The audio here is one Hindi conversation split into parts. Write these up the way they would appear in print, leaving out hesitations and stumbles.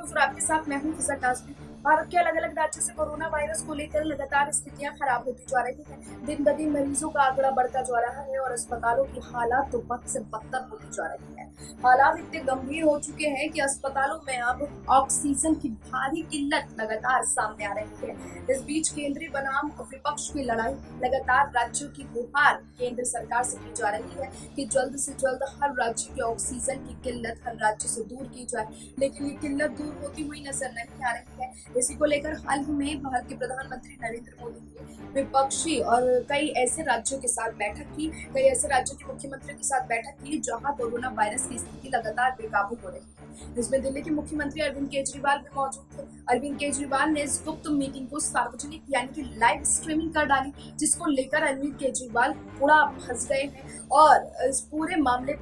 न्यूज और आपके साथ मैं हूं फिजा काज़मी। भारत के अलग अलग राज्यों से कोरोना वायरस को लेकर लगातार स्थितियां खराब होती जा रही हैं। दिन ब दिन मरीजों का आंकड़ा बढ़ता जा रहा है और अस्पतालों की हालात तो बद से बदतर होती जा रही है। हालात इतने गंभीर हो चुके हैं कि अस्पतालों में अब ऑक्सीजन की भारी किल्लत लगातार सामने आ रही है। इस बीच केंद्रीय बनाम विपक्ष की लड़ाई लगातार राज्यों की गुहार केंद्र सरकार से की जा रही है कि जल्द से जल्द हर राज्य की ऑक्सीजन की किल्लत हर राज्य से दूर की जाए, लेकिन ये किल्लत दूर होती हुई नजर नहीं आ रही है। इसी को लेकर हाल ही में भारत के प्रधानमंत्री नरेंद्र मोदी ने विपक्षी और कई ऐसे राज्यों के साथ बैठक की, कई ऐसे राज्यों के मुख्यमंत्रियों के साथ बैठक की जहां कोरोना वायरस की स्थिति लगातार बेकाबू हो रही है, जिसमें दिल्ली के मुख्यमंत्री अरविंद केजरीवाल भी मौजूद थे। अरविंद केजरीवाल ने इस गुप्त मीटिंग को सार्वजनिक यानी कि लाइव स्ट्रीमिंग कर डाली, जिसको लेकर अरविंद केजरीवाल पूरा फंस गए हैं और इस पूरे मामले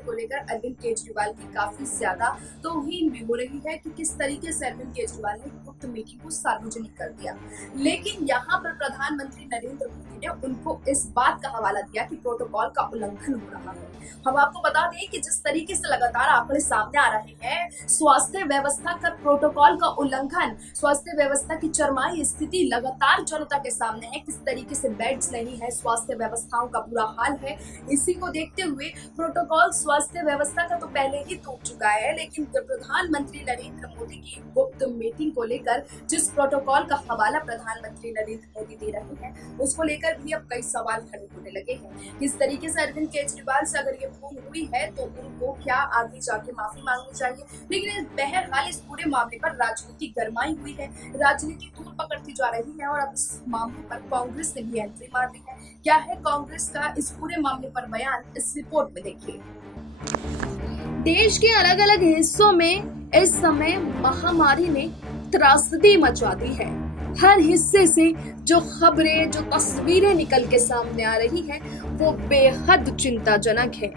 को लेकर अरविंद केजरीवाल की काफी ज्यादा तौहीन भी हो रही है कि किस तरीके से अरविंद केजरीवाल ने गुप्त मीटिंग को सार्वजनिक कर दिया। लेकिन यहाँ पर प्रधानमंत्री नरेंद्र मोदी ने उनको इस बात का हवाला दिया कि प्रोटोकॉल का उल्लंघन हो रहा है। हम आपको बता दें कि जिस तरीके से लगातार आंकड़े सामने आ रहे हैं, स्वास्थ्य व्यवस्था का प्रोटोकॉल का उल्लंघन, स्वास्थ्य व्यवस्था की चरमाई स्थिति लगातार जनता के सामने है। किस तरीके से बेड्स नहीं है, स्वास्थ्य व्यवस्थाओं का बुरा हाल है। इसी को देखते हुए प्रोटोकॉल स्वास्थ्य व्यवस्था का तो पहले ही टूट चुका है, लेकिन प्रधानमंत्री नरेंद्र मोदी की गुप्त मीटिंग को लेकर जिस प्रोटोकॉल का हवाला प्रधानमंत्री नरेंद्र मोदी दे रहे हैं, उसको लेकर भी अब कई सवाल खड़े होने लगे हैं। किस तरीके से अरविंद केजरीवाल से अगर ये भूल हुई है तो उनको क्या आगे जाके माफी मांगनी चाहिए। लेकिन बहरहाल इस पूरे मामले पर राजनीति गरमाई हुई है, राजनीति तूल पकड़ती जा रही है और अब इस मामले पर कांग्रेस ने भी एंट्री मार दी है। क्या है कांग्रेस का इस पूरे मामले पर बयान, इस रिपोर्ट में देखिए। देश के अलग अलग हिस्सों में इस समय महामारी ने त्रासदी मचा दी है। हर हिस्से से जो खबरें, जो तस्वीरें निकल के सामने आ रही हैं, वो बेहद चिंताजनक है।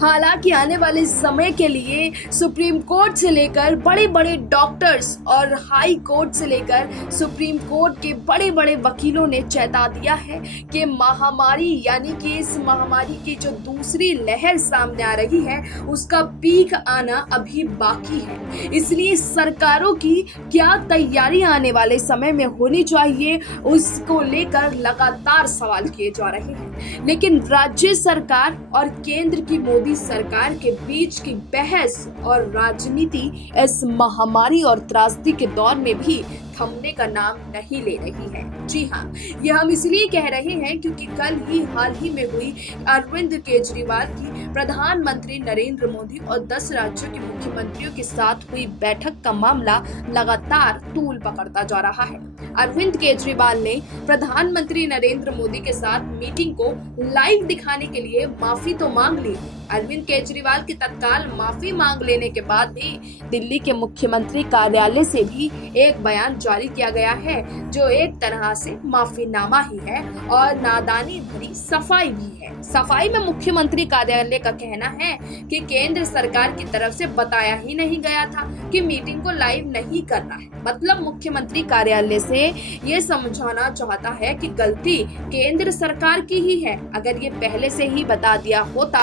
हालांकि आने वाले समय के लिए सुप्रीम कोर्ट से लेकर बड़े बड़े डॉक्टर्स और हाई कोर्ट से लेकर सुप्रीम कोर्ट के बड़े बड़े वकीलों ने चेता दिया है कि महामारी यानी कि इस महामारी की जो दूसरी लहर सामने आ रही है, उसका पीक आना अभी बाकी है। इसलिए सरकारों की क्या तैयारी आने वाले समय में होनी चाहिए, उसको लेकर लगातार सवाल किए जा रहे हैं। लेकिन राज्य सरकार और केंद्र की मोदी सरकार के बीच की बहस और राजनीति इस महामारी और त्रासदी के दौर में भी थमने का नाम नहीं ले रही है। जी हाँ, ये हम इसलिए कह रहे हैं क्योंकि हाल ही में हुई अरविंद केजरीवाल की प्रधानमंत्री नरेंद्र मोदी और 10 राज्यों के मुख्यमंत्रियों के साथ हुई बैठक का मामला लगातार तूल पकड़ता जा रहा है। अरविंद केजरीवाल ने प्रधानमंत्री नरेंद्र मोदी के साथ मीटिंग को लाइव दिखाने के लिए माफी तो मांग ली। अरविंद केजरीवाल की तत्काल माफी मांग लेने के बाद भी दिल्ली के मुख्यमंत्री कार्यालय से भी एक बयान जारी किया गया है, जो एक तरह से माफीनामा ही है और नादानी भरी सफाई भी है। सफाई में मुख्यमंत्री कार्यालय का कहना है कि केंद्र सरकार की तरफ से बताया ही नहीं गया था कि मीटिंग को लाइव नहीं करना है। मतलब मुख्यमंत्री कार्यालय से ये समझाना चाहता है कि गलती केंद्र सरकार की ही है। अगर ये पहले से ही बता दिया होता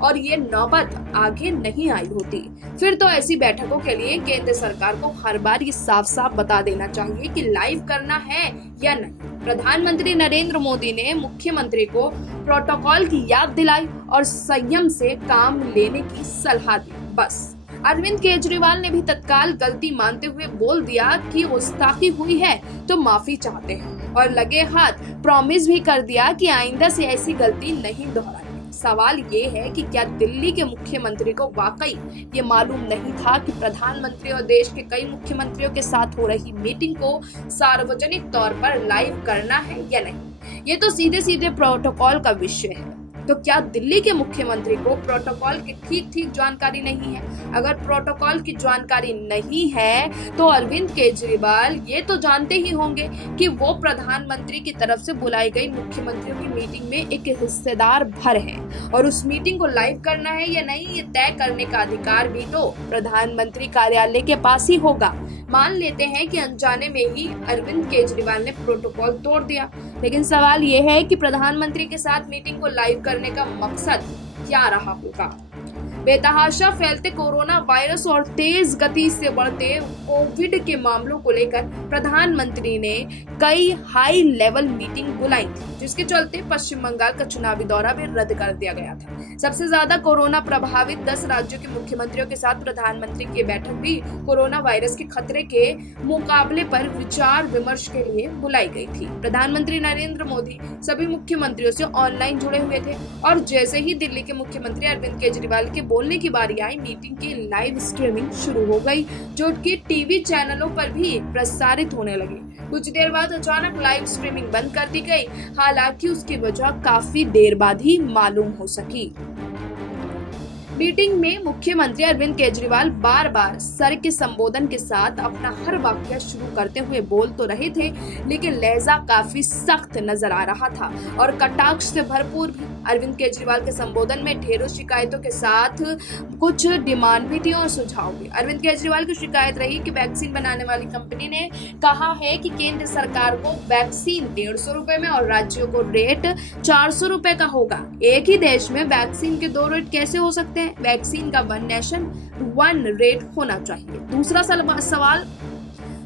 और ये नौबत आगे नहीं आई होती, फिर तो ऐसी बैठकों के लिए केंद्र सरकार को हर बार ये साफ साफ बता देना चाहिए कि लाइव करना है या नहीं। प्रधानमंत्री नरेंद्र मोदी ने मुख्यमंत्री को प्रोटोकॉल की याद दिलाई और संयम से काम लेने की सलाह दी। बस अरविंद केजरीवाल ने भी तत्काल गलती मानते हुए बोल दिया कि गुस्ताखी हुई है तो माफी चाहते हैं और लगे हाथ प्रॉमिस भी कर दिया कि आइंदा से ऐसी गलती नहीं दोहराएंगे। सवाल ये है कि क्या दिल्ली के मुख्यमंत्री को वाकई ये मालूम नहीं था कि प्रधानमंत्री और देश के कई मुख्यमंत्रियों के साथ हो रही मीटिंग को सार्वजनिक तौर पर लाइव करना है या नहीं? ये तो सीधे सीधे प्रोटोकॉल का विषय है। तो क्या दिल्ली के मुख्यमंत्री को प्रोटोकॉल की ठीक जानकारी नहीं है? अगर प्रोटोकॉल की जानकारी नहीं है तो अरविंद केजरीवाल ये तो जानते ही होंगे कि वो प्रधानमंत्री की तरफ से बुलाई गई मुख्यमंत्रियों की मीटिंग में एक हिस्सेदार भर है और उस मीटिंग को लाइव करना है या नहीं, ये तय करने का अधिकार भी तो प्रधानमंत्री कार्यालय के पास ही होगा। मान लेते हैं कि अनजाने में ही अरविंद केजरीवाल ने प्रोटोकॉल तोड़ दिया, लेकिन सवाल यह है कि प्रधानमंत्री के साथ मीटिंग को लाइव करने का मकसद क्या रहा होगा। बेतहाशा फैलते कोरोना वायरस और तेज गति से बढ़ते कोविड के मामलों को लेकर प्रधानमंत्री ने कई हाई लेवल मीटिंग बुलाई थी, जिसके चलते पश्चिम बंगाल का चुनावी दौरा भी रद्द कर दिया गया था। सबसे ज्यादा कोरोना प्रभावित 10 राज्यों के मुख्यमंत्रियों के साथ प्रधानमंत्री की बैठक भी कोरोना वायरस के खतरे के मुकाबले पर विचार विमर्श के लिए बुलाई गई थी। प्रधानमंत्री नरेंद्र मोदी सभी मुख्यमंत्रियों से ऑनलाइन जुड़े हुए थे और जैसे ही दिल्ली के मुख्यमंत्री अरविंद केजरीवाल के बोलने की बारी आई, मीटिंग की लाइव स्ट्रीमिंग शुरू हो गई, जो कि टीवी चैनलों पर भी प्रसारित होने लगी। कुछ देर बाद अचानक लाइव स्ट्रीमिंग बंद कर दी गई, हालांकि उसकी वजह काफी देर बाद ही मालूम हो सकी। मीटिंग में मुख्यमंत्री अरविंद केजरीवाल बार बार सर के संबोधन के साथ अपना हर वाक्य शुरू करते हुए बोल तो रहे थे, लेकिन लहजा काफी सख्त नजर आ रहा था और कटाक्ष से भरपूर भी। अरविंद केजरीवाल के संबोधन में ढेरों शिकायतों के साथ कुछ डिमांड भी थी और सुझाव भी। अरविंद केजरीवाल की शिकायत रही कि वैक्सीन बनाने वाली कंपनी ने कहा है कि केंद्र सरकार को वैक्सीन 150 रुपए में और राज्यों को रेट 400 रुपए का होगा। एक ही देश में वैक्सीन के 2 रेट कैसे हो सकते हैं? वैक्सीन का 1 नेशन 1 रेट होना चाहिए।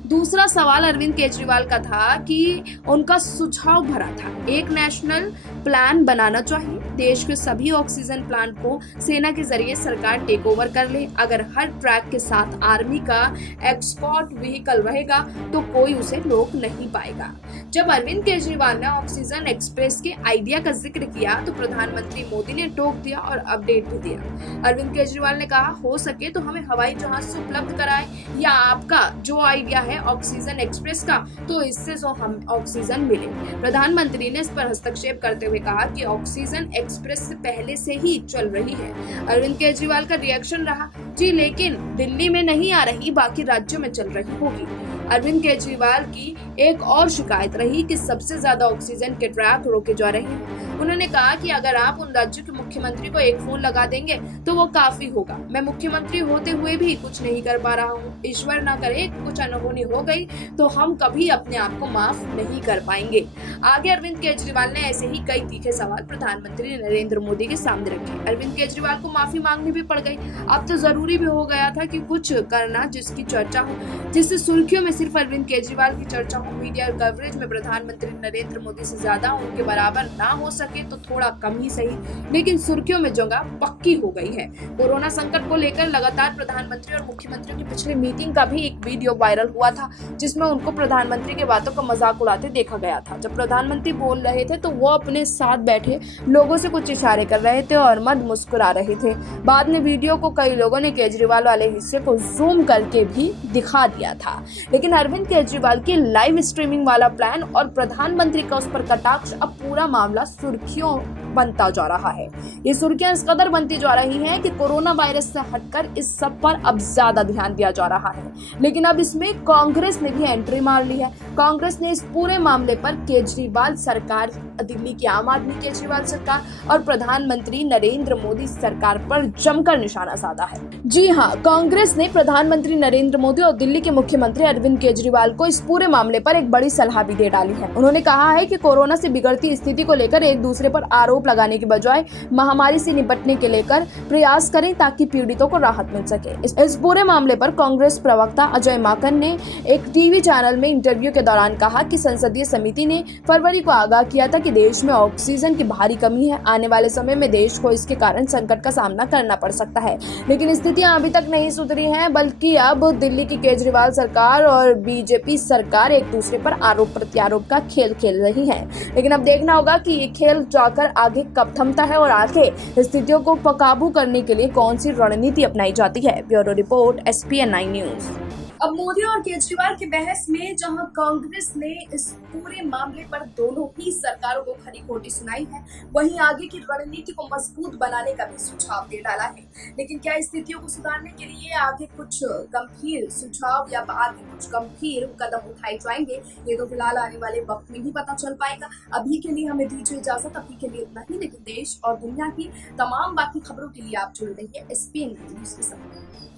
दूसरा सवाल अरविंद केजरीवाल का था कि उनका सुझाव भरा था, एक नेशनल प्लान बनाना चाहिए। देश के सभी ऑक्सीजन प्लांट को सेना के जरिए सरकार टेक ओवर कर ले। अगर हर ट्रैक के साथ आर्मी का एस्कॉर्ट व्हीकल रहेगा तो कोई उसे रोक नहीं पाएगा। जब अरविंद केजरीवाल ने ऑक्सीजन एक्सप्रेस के आइडिया का जिक्र किया तो प्रधानमंत्री मोदी ने टोक दिया और अपडेट भी दिया। अरविंद केजरीवाल ने कहा, हो सके तो हमें हवाई जहाज से उपलब्ध कराए, या आपका जो आइडिया है ऑक्सीजन एक्सप्रेस का, तो इससे तो हम ऑक्सीजन मिले। प्रधानमंत्री ने इस पर हस्तक्षेप करते हुए कहा कि ऑक्सीजन एक्सप्रेस से पहले से ही चल रही है। अरविंद केजरीवाल का रिएक्शन रहा, जी लेकिन दिल्ली में नहीं आ रही, बाकी राज्यों में चल रही होगी। अरविंद केजरीवाल की एक और शिकायत रही कि सबसे ज्यादा ऑक्सीजन के ट्रैक रोके जा रहे हैं। उन्होंने कहा कि अगर आप उन राज्यों के मुख्यमंत्री को एक फोन लगा देंगे तो वो काफी होगा। मैं मुख्यमंत्री होते हुए भी कुछ नहीं कर पा रहा हूँ। ईश्वर ना करे कुछ अनहोनी हो गई तो हम कभी अपने आप को माफ नहीं कर पाएंगे। आगे अरविंद केजरीवाल ने ऐसे ही कई तीखे सवाल प्रधानमंत्री नरेंद्र मोदी के सामने रखे। अरविंद केजरीवाल को माफी मांगनी भी पड़ गई। अब तो जरूरी भी हो गया था कि कुछ करना जिसकी चर्चा हो, जिससे सुर्खियों में सिर्फ अरविंद केजरीवाल की चर्चा हो। मीडिया कवरेज में प्रधानमंत्री नरेंद्र मोदी से ज्यादा, उनके बराबर ना हो सके तो थोड़ा कम ही सही, लेकिन सुर्खियों में जगह पक्की हो गई है। कोरोना संकट को लेकर लगातार प्रधानमंत्री और मुख्यमंत्रियों की पिछली मीटिंग का भी एक वीडियो वायरल हुआ था, जिसमें उनको प्रधानमंत्री की बातों का मजाक उड़ाते देखा गया था। जब प्रधानमंत्री बोल रहे थे तो वो अपने साथ बैठे लोगों से कुछ इशारे कर रहे थे और मद मुस्कुरा रहे थे। बाद में वीडियो को कई लोगों ने केजरीवाल वाले हिस्से को जूम करके भी दिखा दिया था, लेकिन अरविंद केजरीवाल की लाइव स्ट्रीमिंग वाला प्लान और प्रधानमंत्री का उस पर कटाक्ष अब पूरा मामला सुर्खियों बनता जा रहा है। ये सुर्खियां इस कदर बनती जा रही हैं कि कोरोना वायरस से हटकर इस सब पर अब ज्यादा ध्यान दिया जा रहा है। लेकिन अब इसमें कांग्रेस ने भी एंट्री मार ली है। कांग्रेस ने इस पूरे मामले पर केजरीवाल सरकार, दिल्ली की आम आदमी केजरीवाल सरकार और प्रधानमंत्री नरेंद्र मोदी सरकार पर जमकर निशाना साधा है। जी हाँ, कांग्रेस ने प्रधानमंत्री नरेंद्र मोदी और दिल्ली के मुख्यमंत्री अरविंद केजरीवाल को इस पूरे मामले पर एक बड़ी सलाह भी दे डाली है। उन्होंने कहा है कि कोरोना से बिगड़ती स्थिति को लेकर एक दूसरे पर आरोप लगाने के बजाय महामारी से निपटने के लेकर प्रयास करें ताकि पीड़ितों को राहत मिल सके। इस पूरे मामले पर कांग्रेस प्रवक्ता अजय माकन ने एक टीवी चैनल में इंटरव्यू के दौरान कहा कि संसदीय समिति ने फरवरी को आगाह किया था कि देश में ऑक्सीजन की भारी कमी है। आने वाले समय में देश को इसके कारण संकट का सामना करना पड़ सकता है, लेकिन स्थितियां अभी तक नहीं सुधरी हैं, बल्कि अब दिल्ली की केजरीवाल सरकार और बीजेपी सरकार एक दूसरे पर आरोप प्रत्यारोप का खेल खेल रही है। लेकिन अब देखना होगा कि ये खेल जाकर आगे कब थमता है और आगे स्थितियों को काबू करने के लिए कौन सी रणनीति अपनाई जाती है। Bureau report, SPN 9 news. अब मोदी और केजरीवाल की बहस में जहां कांग्रेस ने इस पूरे मामले पर दोनों ही सरकारों को खरी खोटी सुनाई है, वहीं आगे की रणनीति को मजबूत बनाने का भी सुझाव दे डाला है। लेकिन क्या स्थितियों को सुधारने के लिए आगे कुछ गंभीर सुझाव या आगे कुछ गंभीर कदम उठाए जाएंगे, ये तो फिलहाल आने वाले वक्त में ही पता चल पाएगा। अभी के लिए हमें दीजिए इजाजत, अभी के लिए इतना ही, लेकिन देश और दुनिया की तमाम बाकी खबरों के लिए आप जुड़ रहिए SPN न्यूज के साथ।